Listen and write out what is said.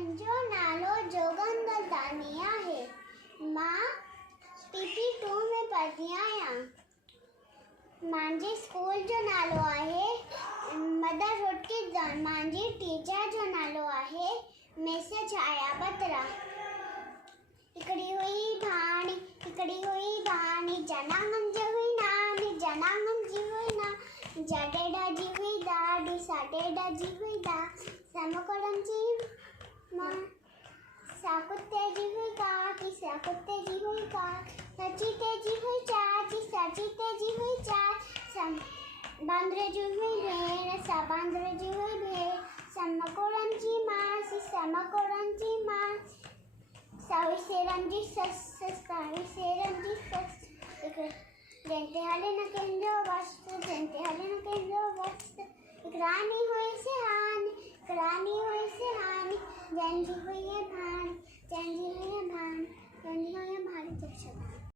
मुंहिंजो नालो जोगंदर दानी आहे। मां PP2 में पढ़ंदी आहियां। मुंहिंजे स्कूल जो नालो आहे मदर हुड किड्स ज़ोन। मुंहिंजी टीचर जो नालो आहे मिसेस छाया बत्रा। हिकिड़ी हुई कहानी जनांगन जी हुई नानी, जनांगन जी हुई ना, जडेडा जी हुई दादी, सडेडा जी हुई दा, समकोड़न जी मां, साकुत्ते जी हुई काकी, साकुत्ते जी हुई काकी, सचीते जी हुई चाची, सचीते जी हुई चाची, बांद्रे जी हुई भेण, बांद्रे जी हुई भेण, समकोड़न जी मासी, समकोड़न जी मासी, सावी सेरन जी सस, सावी सेरन जी सस। जंते हले न केंद्रो वस्त, जंते हले न केंद्रो वस्त। एक रानी हुई से हानी, जंजी हुई है भानी,